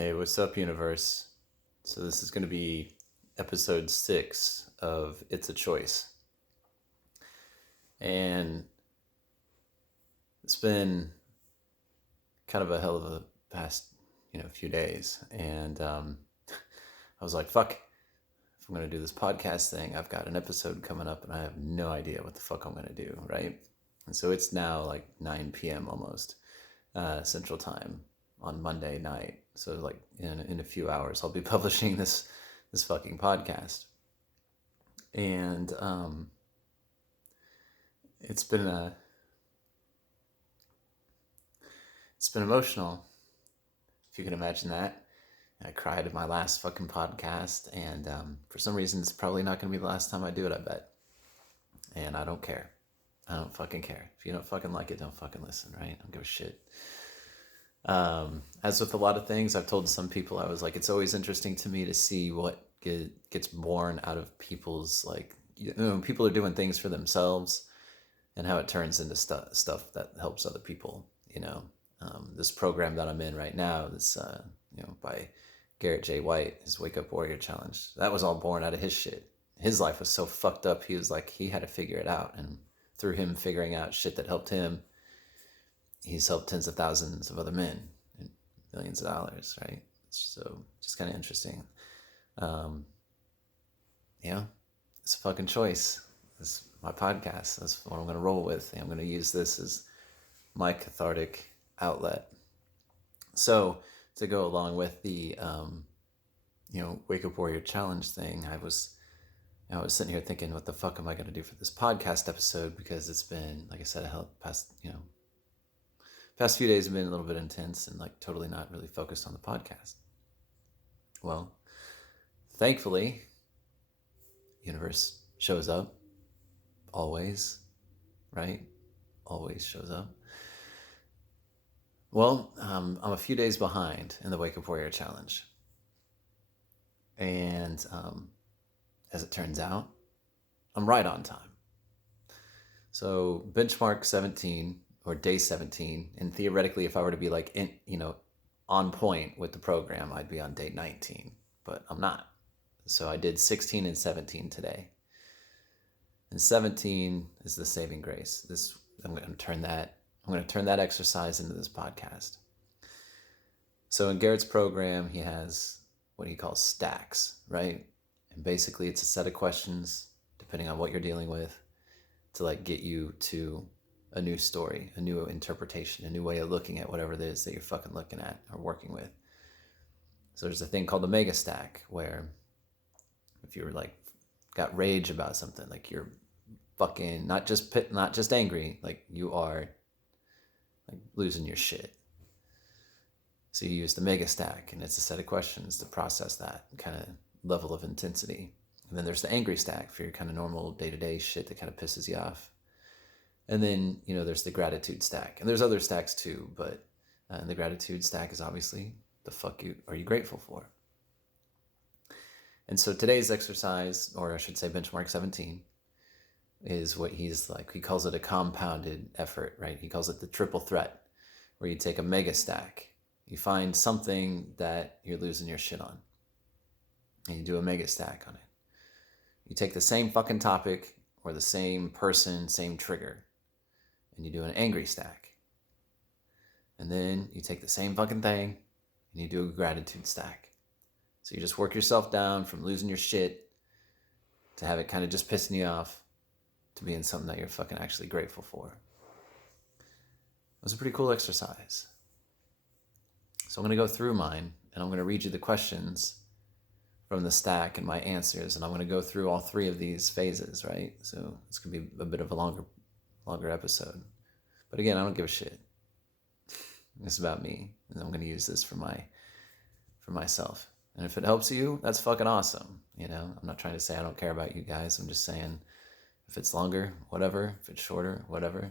Hey, what's up, universe? So, this is going to be episode 6 of It's a Choice. And it's been kind of a hell of a past, few days. And I was like, fuck, if I'm going to do this podcast thing, I've got an episode coming up and I have no idea what the fuck I'm going to do, right? And so it's now like 9 p.m. almost, Central Time on Monday night. So like in a few hours, I'll be publishing this fucking podcast. And it's been emotional, if you can imagine that. I cried at my last fucking podcast, and for some reason, it's probably not going to be the last time I do it, I bet. And I don't care. I don't fucking care. If you don't fucking like it, don't fucking listen, right? I don't give a shit. As with a lot of things, I've told some people, I was like, it's always interesting to me to see what gets born out of people's, like, people are doing things for themselves and how it turns into stuff that helps other people, this program that I'm in right now, this, by Garrett J. White, his Wake Up Warrior Challenge, that was all born out of his shit. His life was so fucked up. He was like, he had to figure it out. And through him figuring out shit that helped him, he's helped tens of thousands of other men and millions of dollars, right? So just kind of interesting. It's a fucking choice. It's my podcast. That's what I'm going to roll with. I'm going to use this as my cathartic outlet. So to go along with the, Wake Up Warrior Challenge thing, I was sitting here thinking, what the fuck am I going to do for this podcast episode? Because it's been, like I said, past few days have been a little bit intense and like totally not really focused on the podcast. Well, thankfully, universe shows up. Always, right? Always shows up. Well, I'm a few days behind in the Wake Up Warrior Challenge. And as it turns out, I'm right on time. So benchmark 17 or day 17, and theoretically, if I were to be like, on point with the program, I'd be on day 19, but I'm not. So I did 16 and 17 today. And 17 is the saving grace. I'm going to turn that exercise into this podcast. So in Garrett's program, he has what he calls stacks, right? And basically it's a set of questions, depending on what you're dealing with, to like get you to a new story, a new interpretation, a new way of looking at whatever it is that you're fucking looking at or working with. So there's a thing called the mega stack, where if you're like got rage about something, like you're fucking not just angry, like you are like losing your shit. So you use the mega stack, and it's a set of questions to process that kind of level of intensity. And then there's the angry stack for your kind of normal day-to-day shit that kind of pisses you off. And then, there's the gratitude stack. And there's other stacks too, but the gratitude stack is obviously the fuck are you grateful for? And so today's exercise, or I should say benchmark 17, is what he's like, he calls it a compounded effort, right? He calls it the triple threat, where you take a mega stack, you find something that you're losing your shit on, and you do a mega stack on it. You take the same fucking topic or the same person, same trigger, and you do an angry stack. And then you take the same fucking thing and you do a gratitude stack. So you just work yourself down from losing your shit to have it kind of just pissing you off to being something that you're fucking actually grateful for. It was a pretty cool exercise. So I'm going to go through mine, and I'm going to read you the questions from the stack and my answers, and I'm going to go through all three of these phases, right? So it's going to be a bit of a longer episode. But again, I don't give a shit. It's about me, and I'm going to use this for myself. And if it helps you, that's fucking awesome. I'm not trying to say I don't care about you guys. I'm just saying, if it's longer, whatever. If it's shorter, whatever.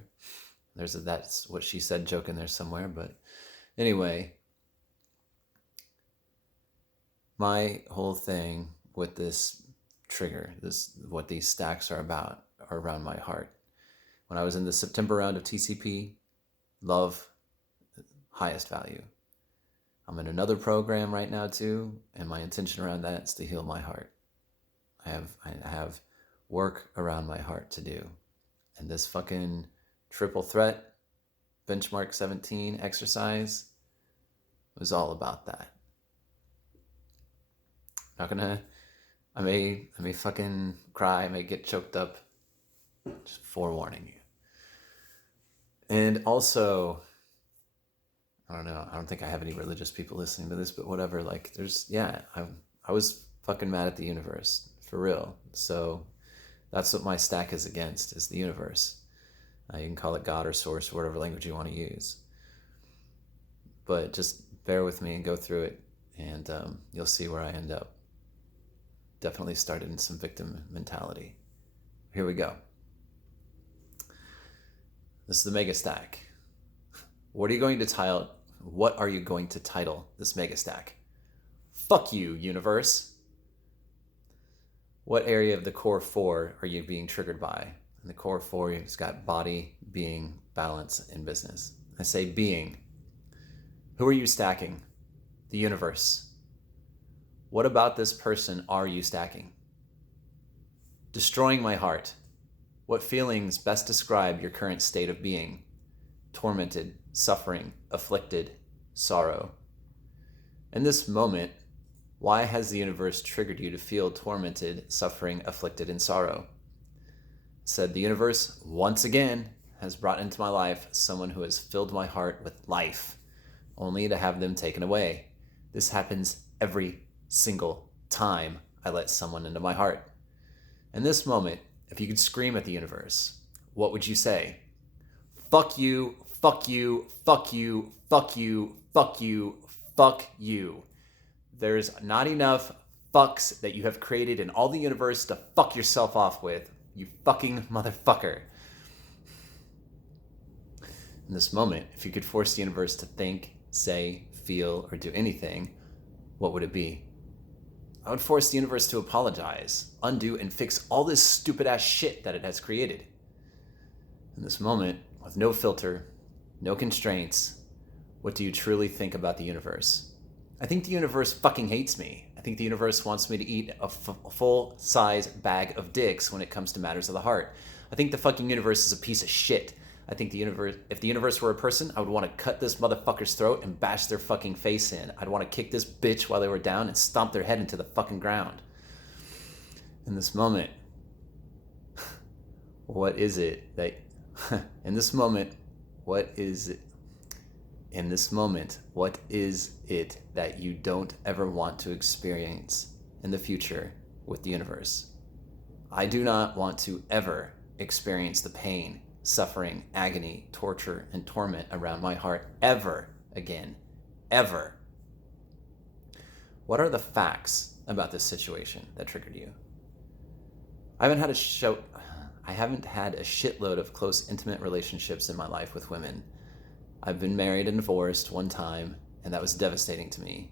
There's a "that's what she said" joke in there somewhere. But anyway, my whole thing with this trigger, what these stacks are about, are around my heart. When I was in the September round of TCP, love, highest value. I'm in another program right now too, and my intention around that is to heal my heart. I have work around my heart to do. And this fucking triple threat benchmark 17 exercise was all about that. Not gonna, I may fucking cry, I may get choked up. Just forewarning you. And also, I don't know, I don't think I have any religious people listening to this, but whatever, like I was fucking mad at the universe, for real. So that's what my stack is against, is the universe. You can call it God or source, or whatever language you want to use. But just bear with me and go through it, and you'll see where I end up. Definitely started in some victim mentality. Here we go. This is the mega stack. What are you going to title this mega stack? Fuck you, universe. What area of the core 4 are you being triggered by? In the core 4, it's got body, being, balance, and business. I say being. Who are you stacking? The universe. What about this person are you stacking? Destroying my heart. What feelings best describe your current state of being? Tormented, suffering, afflicted, sorrow. In this moment, why has the universe triggered you to feel tormented, suffering, afflicted, and sorrow? Said the universe, once again, has brought into my life someone who has filled my heart with life, only to have them taken away. This happens every single time I let someone into my heart. In this moment, if you could scream at the universe, what would you say? Fuck you, fuck you, fuck you, fuck you, fuck you, fuck you. There's not enough fucks that you have created in all the universe to fuck yourself off with, you fucking motherfucker. In this moment, if you could force the universe to think, say, feel, or do anything, what would it be? I would force the universe to apologize, undo, and fix all this stupid ass shit that it has created. In this moment, with no filter, no constraints, what do you truly think about the universe? I think the universe fucking hates me. I think the universe wants me to eat a full-size bag of dicks when it comes to matters of the heart. I think the fucking universe is a piece of shit. I think if the universe were a person, I would want to cut this motherfucker's throat and bash their fucking face in. I'd want to kick this bitch while they were down and stomp their head into the fucking ground. In this moment, what is it that... In this moment, what is it that you don't ever want to experience in the future with the universe? I do not want to ever experience the pain, suffering, agony, torture, and torment around my heart ever again. Ever. What are the facts about this situation that triggered you? I haven't had a shitload of close, intimate relationships in my life with women. I've been married and divorced one time, and that was devastating to me.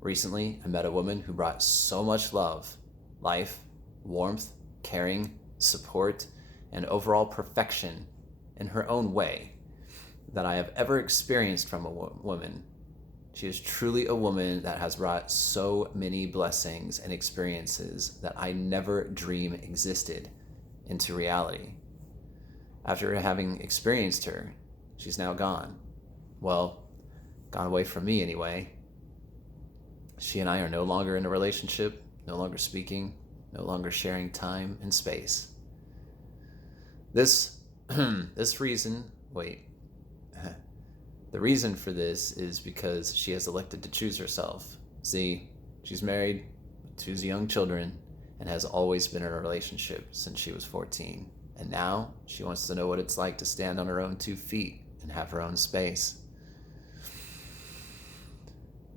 Recently, I met a woman who brought so much love, life, warmth, caring, support, and overall perfection in her own way that I have ever experienced from a woman. She is truly a woman that has brought so many blessings and experiences that I never dreamed existed into reality. After having experienced her, she's now gone. Well, gone away from me anyway. She and I are no longer in a relationship, no longer speaking, no longer sharing time and space. The reason for this is because she has elected to choose herself. See, she's married, 2 young children, and has always been in a relationship since she was 14. And now she wants to know what it's like to stand on her own 2 feet and have her own space.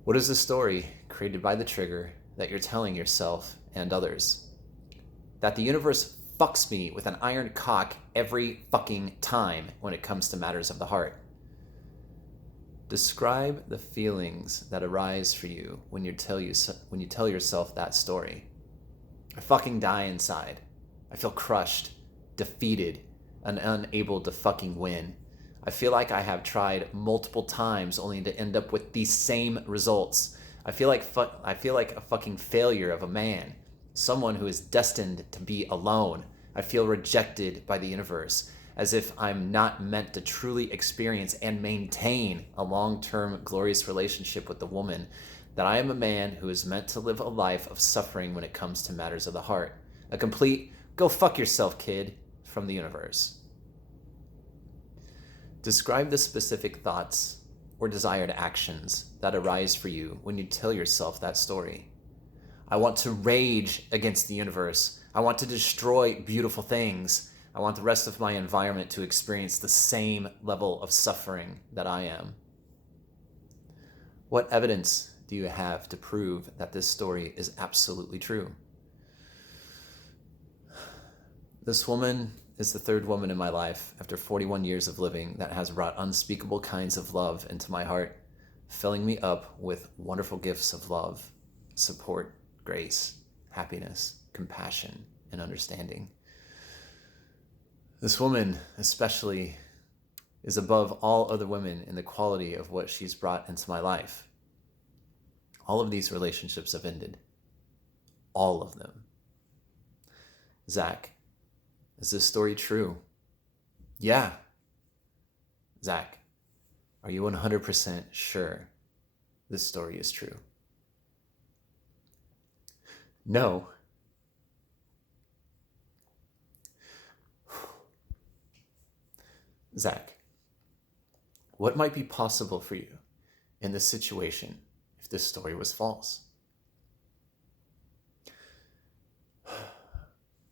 What is the story created by the trigger that you're telling yourself and others? That the universe fucks me with an iron cock every fucking time when it comes to matters of the heart. Describe the feelings that arise for you when you tell yourself that story. I fucking die inside. I feel crushed, defeated, and unable to fucking win. I feel like I have tried multiple times only to end up with the same results. I feel like a fucking failure of a man, someone who is destined to be alone. I feel rejected by the universe, as if I'm not meant to truly experience and maintain a long-term glorious relationship with the woman, that I am a man who is meant to live a life of suffering when it comes to matters of the heart. A complete "go fuck yourself, kid" from the universe. Describe the specific thoughts or desired actions that arise for you when you tell yourself that story. I want to rage against the universe. I want to destroy beautiful things. I want the rest of my environment to experience the same level of suffering that I am. What evidence do you have to prove that this story is absolutely true? This woman is the third woman in my life after 41 years of living that has brought unspeakable kinds of love into my heart, filling me up with wonderful gifts of love, support, grace, happiness, compassion, and understanding. This woman especially is above all other women in the quality of what she's brought into my life. All of these relationships have ended. All of them. Zach, is this story true? Yeah. Zach, are you 100% sure this story is true? No. Zach, what might be possible for you in this situation if this story was false?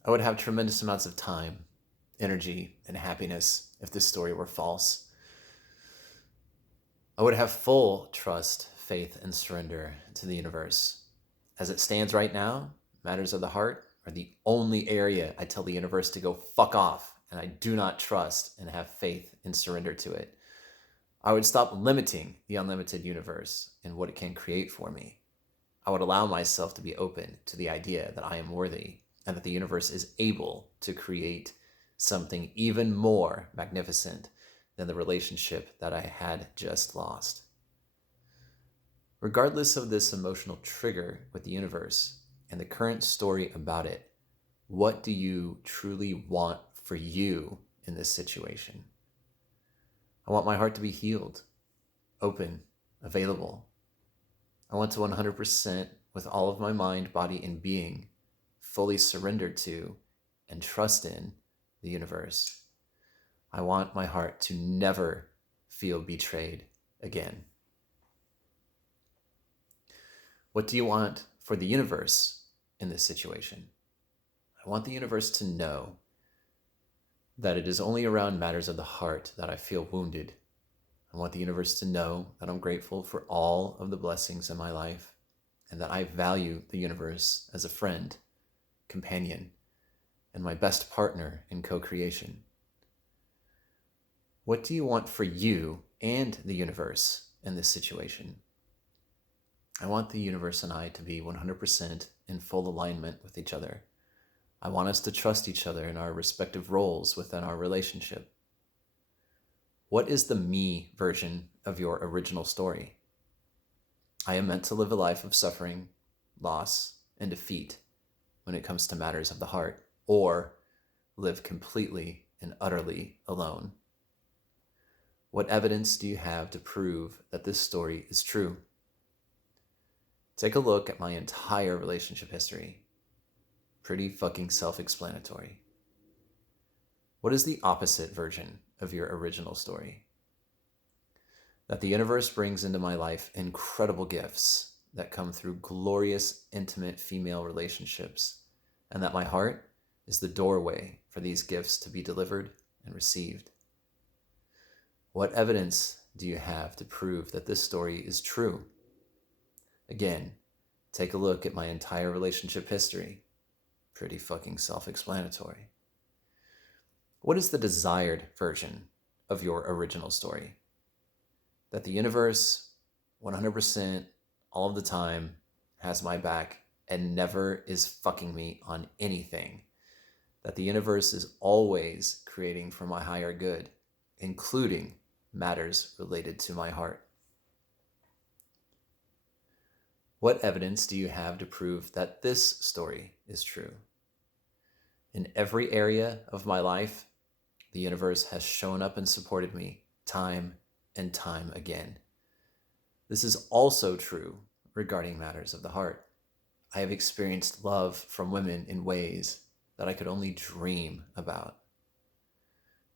I would have tremendous amounts of time, energy, and happiness if this story were false. I would have full trust, faith, and surrender to the universe. As it stands right now, matters of the heart are the only area I tell the universe to go fuck off, and I do not trust and have faith and surrender to it. I would stop limiting the unlimited universe and what it can create for me. I would allow myself to be open to the idea that I am worthy and that the universe is able to create something even more magnificent than the relationship that I had just lost. Regardless of this emotional trigger with the universe and the current story about it, what do you truly want for you in this situation? I want my heart to be healed, open, available. I want to 100% with all of my mind, body, and being fully surrendered to and trust in the universe. I want my heart to never feel betrayed again. What do you want for the universe in this situation? I want the universe to know that it is only around matters of the heart that I feel wounded. I want the universe to know that I'm grateful for all of the blessings in my life and that I value the universe as a friend, companion, and my best partner in co-creation. What do you want for you and the universe in this situation? I want the universe and I to be 100% in full alignment with each other. I want us to trust each other in our respective roles within our relationship. What is the me version of your original story? I am meant to live a life of suffering, loss, and defeat when it comes to matters of the heart, or live completely and utterly alone. What evidence do you have to prove that this story is true? Take a look at my entire relationship history. Pretty fucking self-explanatory. What is the opposite version of your original story? That the universe brings into my life incredible gifts that come through glorious, intimate female relationships, and that my heart is the doorway for these gifts to be delivered and received. What evidence do you have to prove that this story is true? Again, take a look at my entire relationship history. Pretty fucking self-explanatory. What is the desired version of your original story? That the universe, 100%, all of the time, has my back and never is fucking me on anything. That the universe is always creating for my higher good, including matters related to my heart. What evidence do you have to prove that this story is true? In every area of my life, the universe has shown up and supported me time and time again. This is also true regarding matters of the heart. I have experienced love from women in ways that I could only dream about.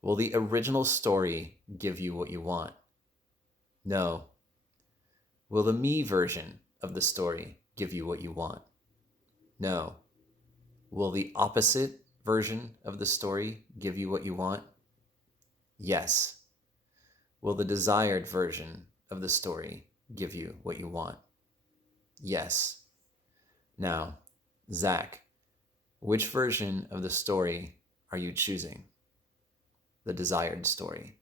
Will the original story give you what you want? No. Will the me version of the story give you what you want? No. Will the opposite version of the story give you what you want? Yes. Will the desired version of the story give you what you want? Yes. Now, Zach, which version of the story are you choosing? The desired story.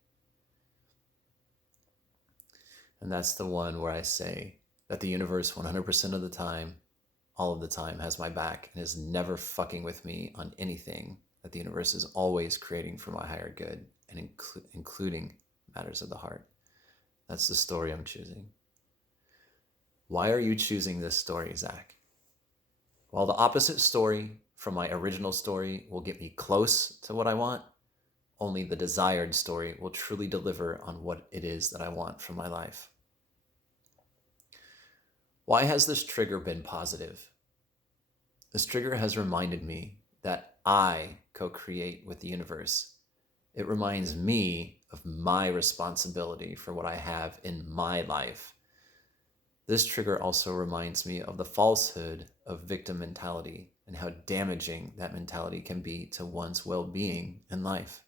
And that's the one where I say that the universe 100% of the time, all of the time, has my back and is never fucking with me on anything, that the universe is always creating for my higher good and including matters of the heart. That's the story I'm choosing. Why are you choosing this story, Zach? While the opposite story from my original story will get me close to what I want, only the desired story will truly deliver on what it is that I want from my life. Why has this trigger been positive? This trigger has reminded me that I co-create with the universe. It reminds me of my responsibility for what I have in my life. This trigger also reminds me of the falsehood of victim mentality and how damaging that mentality can be to one's well-being in life.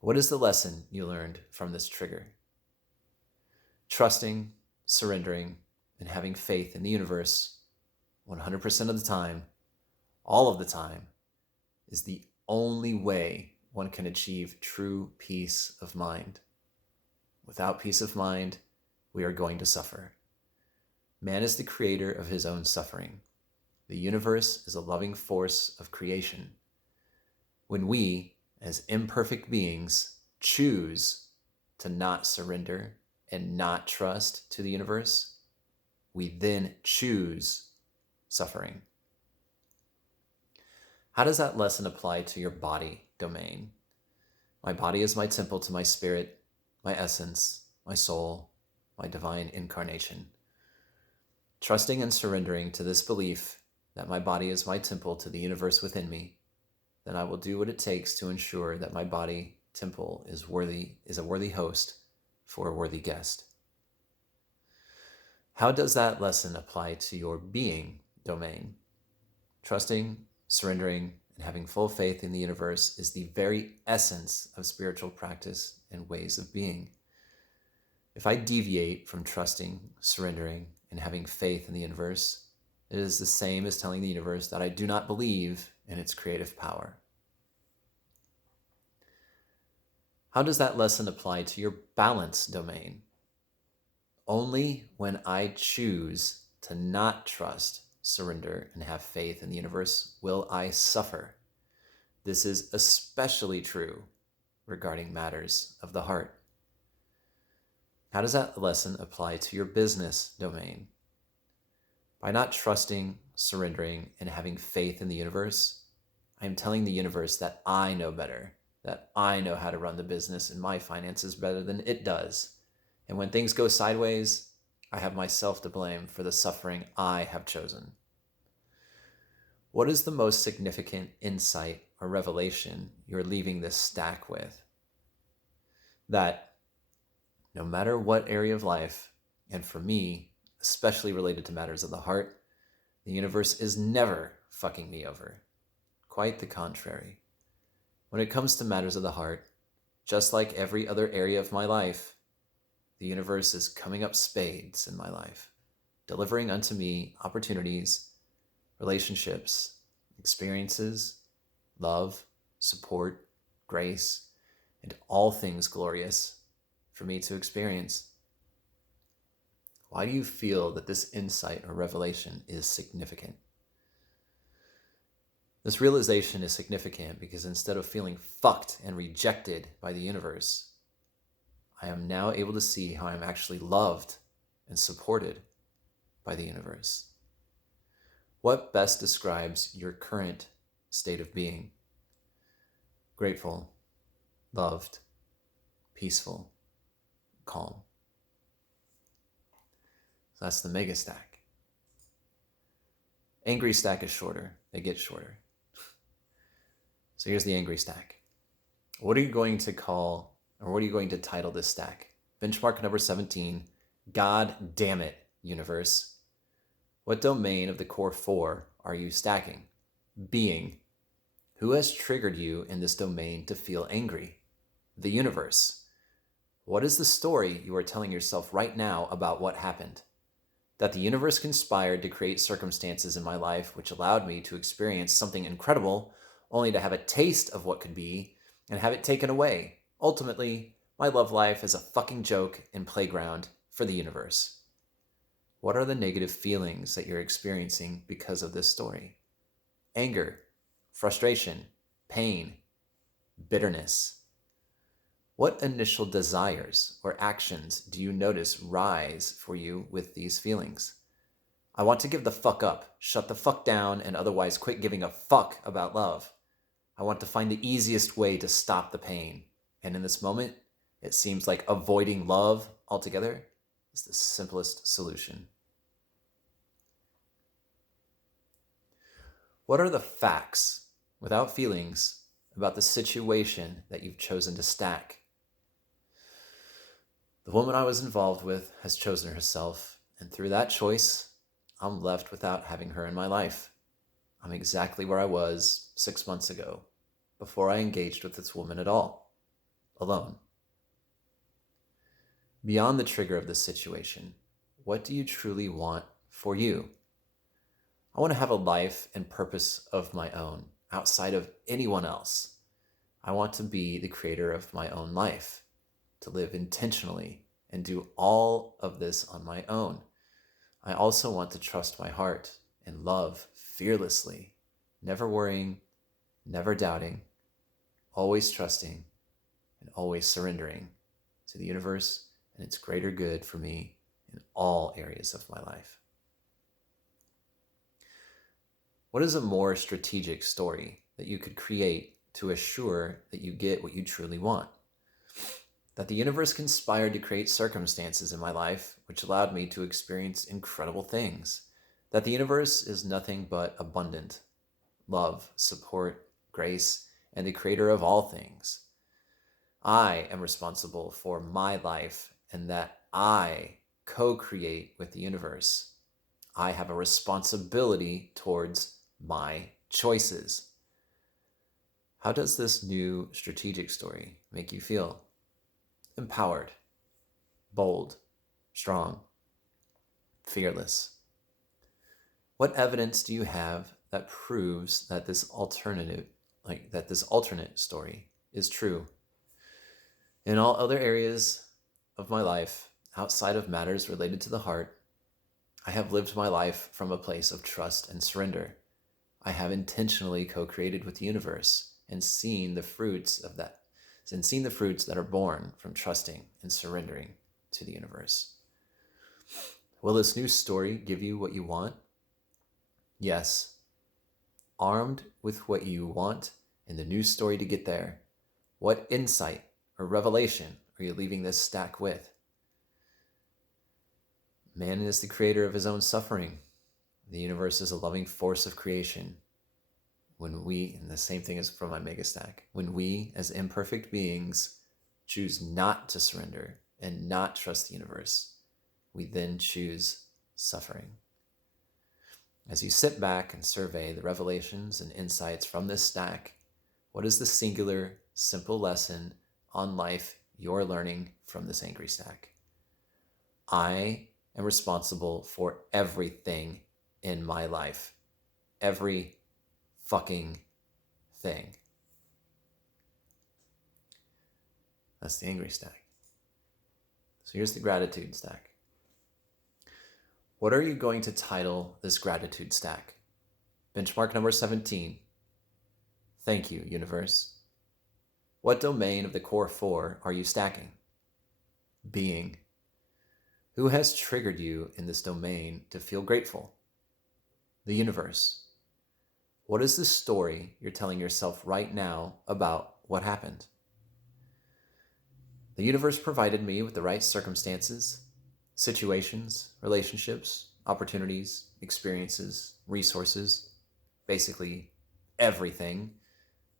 What is the lesson you learned from this trigger? Trusting, surrendering, and having faith in the universe 100% of the time, all of the time, is the only way one can achieve true peace of mind. Without peace of mind, we are going to suffer. Man is the creator of his own suffering. The universe is a loving force of creation. When we, as imperfect beings, choose to not surrender and not trust to the universe, we then choose suffering. How does that lesson apply to your body domain? My body is my temple to my spirit, my essence, my soul, my divine incarnation. Trusting and surrendering to this belief that my body is my temple to the universe within me, then I will do what it takes to ensure that my body temple is a worthy host for a worthy guest. How does that lesson apply to your being domain? Trusting, surrendering, and having full faith in the universe is the very essence of spiritual practice and ways of being. If I deviate from trusting, surrendering, and having faith in the universe, it is the same as telling the universe that I do not believe in its creative power. How does that lesson apply to your balance domain? Only when I choose to not trust, surrender, and have faith in the universe will I suffer. This is especially true regarding matters of the heart. How does that lesson apply to your business domain? By not trusting, surrendering, and having faith in the universe, I am telling the universe that I know better, that I know how to run the business and my finances better than it does. And when things go sideways, I have myself to blame for the suffering I have chosen. What is the most significant insight or revelation you're leaving this stack with? That no matter what area of life, and for me, especially related to matters of the heart, the universe is never fucking me over. Quite the contrary. When it comes to matters of the heart, just like every other area of my life, the universe is coming up spades in my life, delivering unto me opportunities, relationships, experiences, love, support, grace, and all things glorious for me to experience. Why do you feel that this insight or revelation is significant? This realization is significant because instead of feeling fucked and rejected by the universe, I am now able to see how I am actually loved and supported by the universe. What best describes your current state of being? Grateful, loved, peaceful, calm. So that's the mega stack. Angry stack is shorter. They get shorter. So here's the angry stack. What are you going to call, or what are you going to title this stack? Benchmark number 17, God damn it, universe. What domain of the core 4 are you stacking? Being. Who has triggered you in this domain to feel angry? The universe. What is the story you are telling yourself right now about what happened? That the universe conspired to create circumstances in my life which allowed me to experience something incredible, only to have a taste of what could be and have it taken away. Ultimately, my love life is a fucking joke and playground for the universe. What are the negative feelings that you're experiencing because of this story? Anger, frustration, pain, bitterness. What initial desires or actions do you notice rise for you with these feelings? I want to give the fuck up, shut the fuck down, and otherwise quit giving a fuck about love. I want to find the easiest way to stop the pain. And in this moment, it seems like avoiding love altogether is the simplest solution. What are the facts, without feelings, about the situation that you've chosen to stack? The woman I was involved with has chosen herself, and through that choice, I'm left without having her in my life. I'm exactly where I was 6 months ago, before I engaged with this woman at all, alone. Beyond the trigger of this situation, what do you truly want for you? I want to have a life and purpose of my own, outside of anyone else. I want to be the creator of my own life, to live intentionally and do all of this on my own. I also want to trust my heart and love fearlessly, never worrying, never doubting, always trusting, and always surrendering to the universe and its greater good for me in all areas of my life. What is a more strategic story that you could create to assure that you get what you truly want? That the universe conspired to create circumstances in my life which allowed me to experience incredible things. That the universe is nothing but abundant love, support, grace, and the creator of all things. I am responsible for my life and that I co-create with the universe. I have a responsibility towards my choices. How does this new strategic story make you feel? Empowered, bold, strong, fearless. What evidence do you have that proves that this alternate story is true? In all other areas of my life, outside of matters related to the heart, I have lived my life from a place of trust and surrender. I have intentionally co-created with the universe and seen the fruits that are born from trusting and surrendering to the universe. Will this new story give you what you want? Yes. Armed with what you want and the new story to get there, what insight or revelation are you leaving this stack with? Man is the creator of his own suffering. The universe is a loving force of creation. And the same thing is from my mega stack, when we as imperfect beings choose not to surrender and not trust the universe, we then choose suffering. As you sit back and survey the revelations and insights from this stack, what is the singular, simple lesson on life you're learning from this angry stack? I am responsible for everything in my life. Every fucking thing. That's the angry stack. So here's the gratitude stack. What are you going to title this gratitude stack? Benchmark number 17. Thank you, universe. What domain of the core 4 are you stacking? being. Who has triggered you in this domain to feel grateful? The universe. What is the story you're telling yourself right now about what happened? The universe provided me with the right circumstances, situations, relationships, opportunities, experiences, resources, basically everything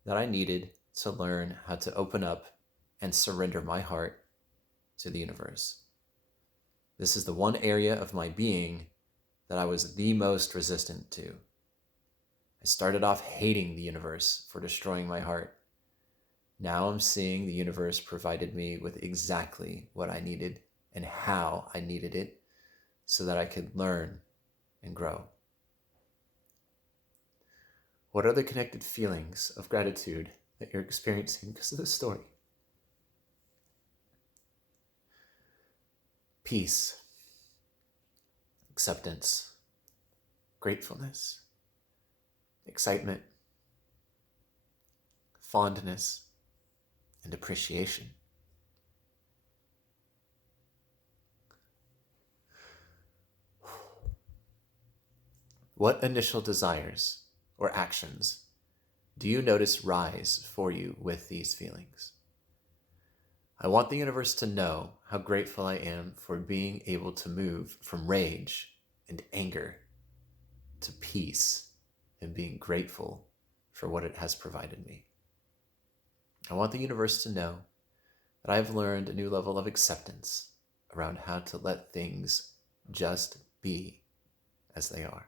that I needed to learn how to open up and surrender my heart to the universe. This is the one area of my being that I was the most resistant to. I started off hating the universe for destroying my heart. Now I'm seeing the universe provided me with exactly what I needed and how I needed it so that I could learn and grow. What are the connected feelings of gratitude that you're experiencing because of this story? Peace, acceptance, gratefulness, excitement, fondness, and appreciation. What initial desires or actions do you notice rise for you with these feelings? I want the universe to know how grateful I am for being able to move from rage and anger to peace and being grateful for what it has provided me. I want the universe to know that I've learned a new level of acceptance around how to let things just be as they are.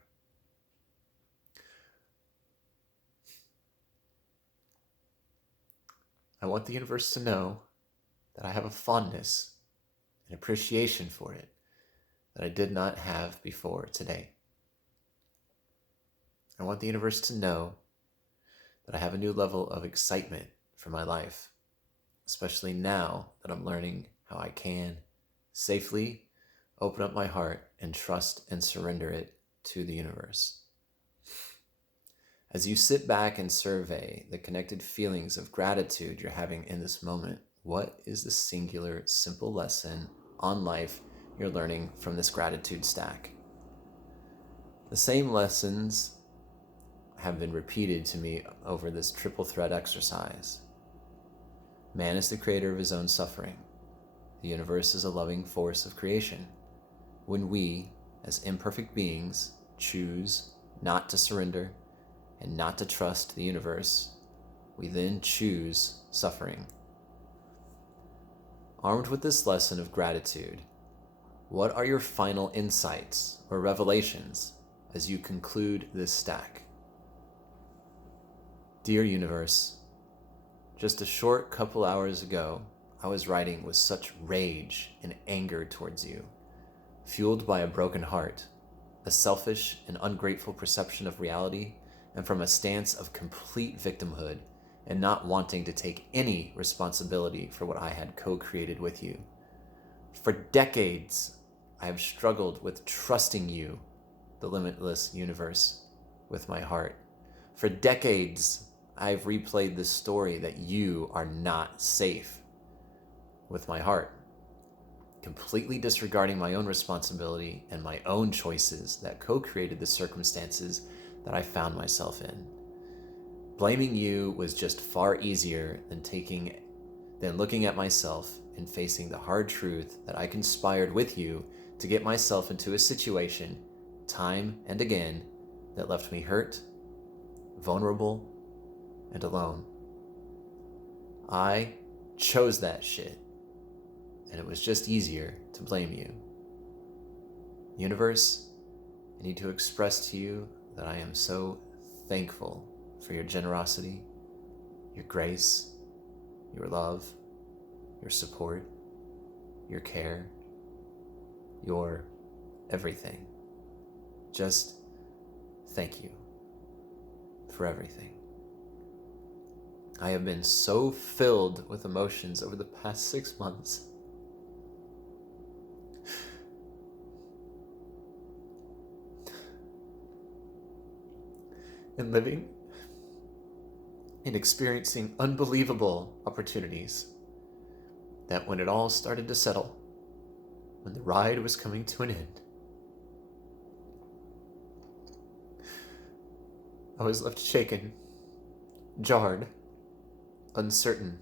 I want the universe to know that I have a fondness and appreciation for it that I did not have before today. I want the universe to know that I have a new level of excitement for my life, especially now that I'm learning how I can safely open up my heart and trust and surrender it to the universe. As you sit back and survey the connected feelings of gratitude you're having in this moment, what is the singular, simple lesson on life you're learning from this gratitude stack? The same lessons have been repeated to me over this triple threat exercise. Man is the creator of his own suffering. The universe is a loving force of creation. When we, as imperfect beings, choose not to surrender and not to trust the universe, we then choose suffering. Armed with this lesson of gratitude, what are your final insights or revelations as you conclude this stack? Dear universe, just a short couple hours ago, I was writing with such rage and anger towards you, fueled by a broken heart, a selfish and ungrateful perception of reality, and from a stance of complete victimhood and not wanting to take any responsibility for what I had co-created with you. For decades, I have struggled with trusting you, the limitless universe, with my heart. For decades, I've replayed the story that you are not safe with my heart, completely disregarding my own responsibility and my own choices that co-created the circumstances that I found myself in. Blaming you was just far easier than looking at myself and facing the hard truth that I conspired with you to get myself into a situation, time and again, that left me hurt, vulnerable, and alone. I chose that shit, and it was just easier to blame you. Universe, I need to express to you that I am so thankful for your generosity, your grace, your love, your support, your care, your everything. Just thank you for everything. I have been so filled with emotions over the past 6 months. And living and experiencing unbelievable opportunities that when it all started to settle, when the ride was coming to an end, I was left shaken, jarred, uncertain,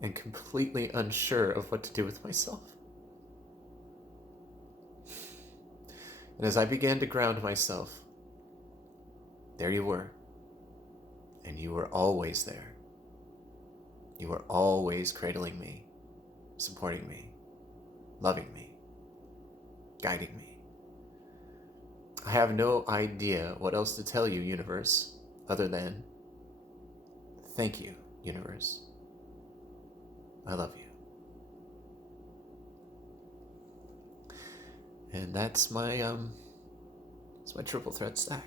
and completely unsure of what to do with myself. And as I began to ground myself, there you were. And you were always there. You were always cradling me, supporting me, loving me, guiding me. I have no idea what else to tell you, universe, other than thank you, universe. I love you. And that's my triple threat stack.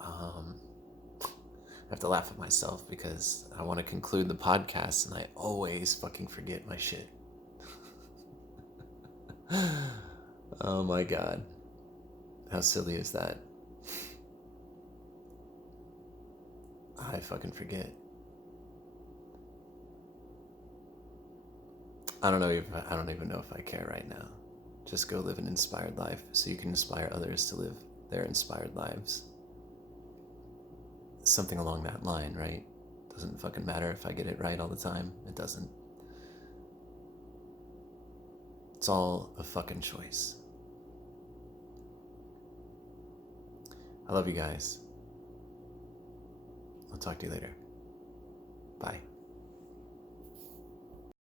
I have to laugh at myself because I want to conclude the podcast and I always fucking forget my shit. Oh my god. How silly is that? I fucking forget. I don't even know if I care right now. Just go live an inspired life so you can inspire others to live their inspired lives. Something along that line, right? Doesn't fucking matter if I get it right all the time. It doesn't. It's all a fucking choice. I love you guys. I'll talk to you later. Bye.